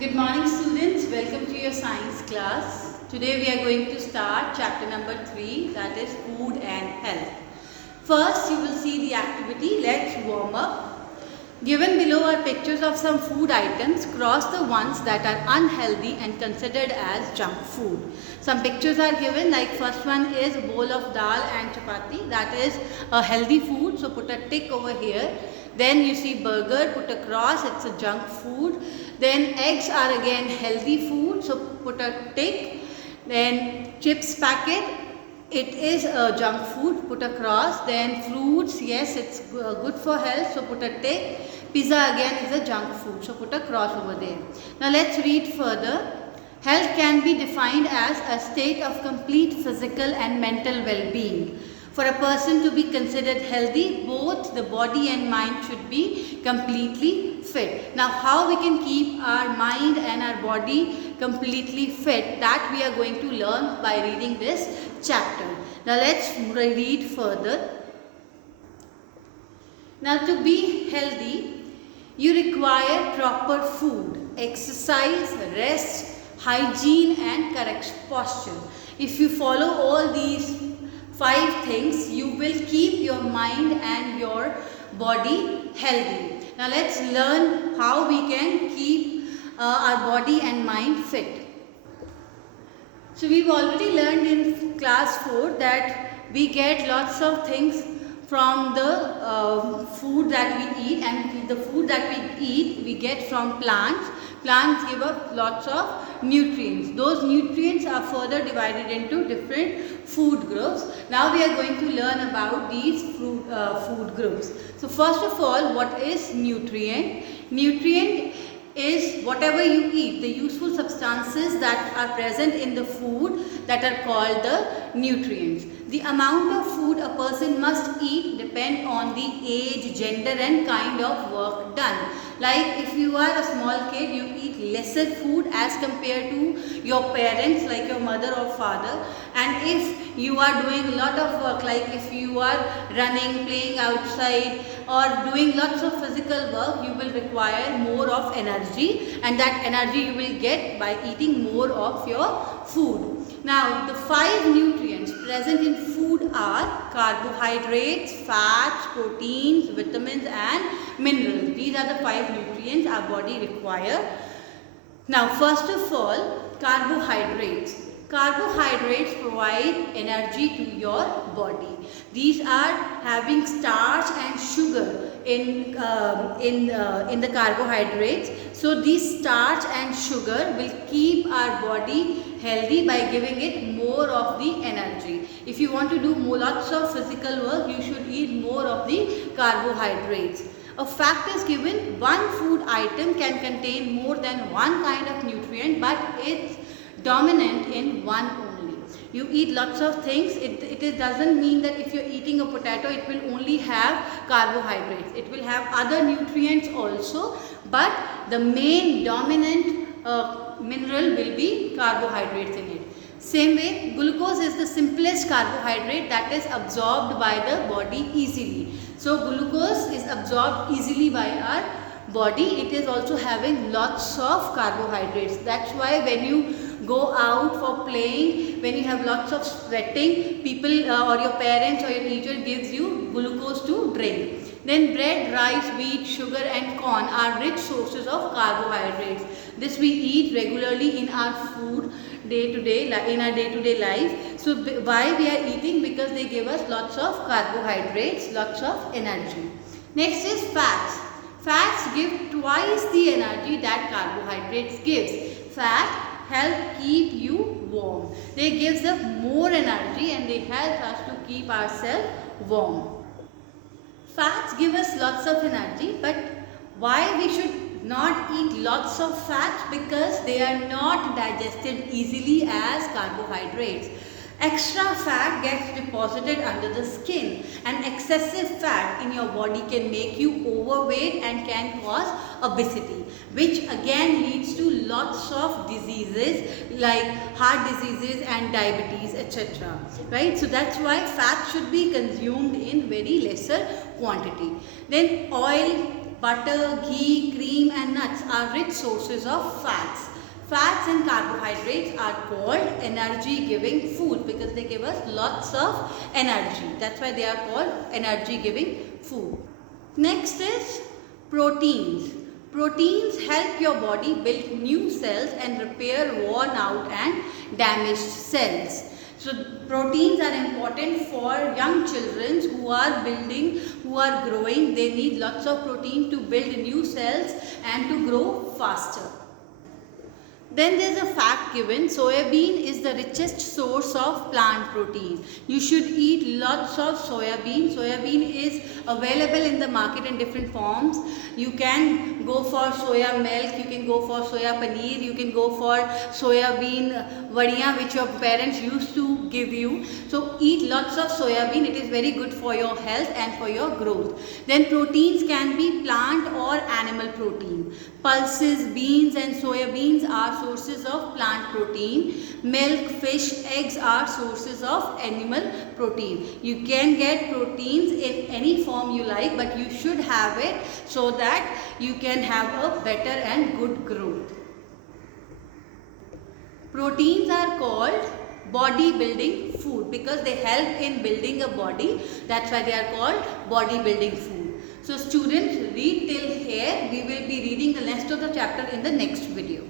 Good morning students, welcome to your science class. Today we are going to start chapter number 3, that is food and health. First you will see the activity, let's warm up. Given below are pictures of some food items, cross the ones that are unhealthy and considered as junk food. Some pictures are given, like first one is a bowl of dal and chapati, that is a healthy food, so put a tick over here. Then you see burger, put a cross, it's a junk food. Then eggs are again healthy food, so put a tick. Then chips packet, it is a junk food, put a cross. Then fruits, yes, it's good for health, so put a tick. Pizza again is a junk food, so put a cross over there. Now let's read further. Health can be defined as a state of complete physical and mental well-being. For a person to be considered healthy, both the body and mind should be completely fit. Now how we can keep our mind and our body completely fit, that we are going to learn by reading this chapter. Now let's read further. Now to be healthy, you require proper food, exercise, rest, hygiene and correct posture. If you follow all these 5 things, you will keep your mind and your body healthy. Now let's learn how we can keep our body and mind fit. So we've already learned in class 4 that we get lots of things from the food that we eat, and the food that we eat we get from plants. Plants give us lots of nutrients. Those nutrients are further divided into different food groups. Now we are going to learn about these food groups. So first of all, what is nutrient? Nutrient is whatever you eat, the useful substances that are present in the food that are called the nutrients. The amount of food a person must eat depend on the age, gender and kind of work done. Like if you are a small kid, you eat lesser food as compared to your parents, like your mother or father. And if you are doing a lot of work, like if you are running, playing outside or doing lots of physical work, you will require more of energy, and that energy you will get by eating more of your food. Now the 5 nutrients present in food are carbohydrates, fats, proteins, vitamins and minerals. These are the 5 nutrients our body requires. Now first of all, carbohydrates. Carbohydrates provide energy to your body. These are having starch and sugar in the carbohydrates. So these starch and sugar will keep our body healthy by giving it more of the energy. If you want to do lots of physical work, you should eat more of the carbohydrates. A fact is given, one food item can contain more than one kind of nutrient, but it's dominant in one only. You eat lots of things, it doesn't mean that if you're eating a potato, it will only have carbohydrates. It will have other nutrients also, but the main dominant mineral will be carbohydrates in it. Same way, glucose is the simplest carbohydrate that is absorbed by the body easily. So glucose is absorbed easily by our body. It is also having lots of carbohydrates. That's why when you go out for playing, when you have lots of sweating, people or your parents or your teacher gives you glucose to drink. Then bread, rice, wheat, sugar and corn are rich sources of carbohydrates. This we eat regularly in our food in our day-to-day life. So why we are eating? Because they give us lots of carbohydrates, lots of energy. Next is fats. Fats give twice the energy that carbohydrates gives. Fat help keep you warm. They gives us more energy and they help us to keep ourselves warm. Fats give us lots of energy, but why we should not eat lots of fats? Because they are not digested easily as carbohydrates. Extra fat gets deposited under the skin, and excessive fat in your body can make you overweight and can cause obesity, which again leads to lots of diseases like heart diseases and diabetes, etc. Right? So that's why fat should be consumed in very lesser quantity. Then oil, Butter, ghee, cream and nuts are rich sources of fats. Fats and carbohydrates are called energy giving food because they give us lots of energy. That's why they are called energy giving food. Next is proteins. Proteins help your body build new cells and repair worn out and damaged cells. So proteins are important for young children who are growing. They need lots of protein to build new cells and to grow faster. Then there is a fact given, soybean is the richest source of plant protein. You should eat lots of soybean. Soybean is available in the market in different forms. You can go for soya milk, you can go for soya paneer, you can go for soybean vadiya which your parents used to give you. So eat lots of soybean. It is very good for your health and for your growth. Then proteins can be plant or animal protein. Pulses, beans and soybeans are sources of plant protein. Milk, fish, eggs are sources of animal protein. You can get proteins in any form you like, but you should have it so that you can have a better and good growth. Proteins are called bodybuilding food because they help in building a body. That's why they are called bodybuilding food. So students, read till here. We will be reading the rest of the chapter in the next video.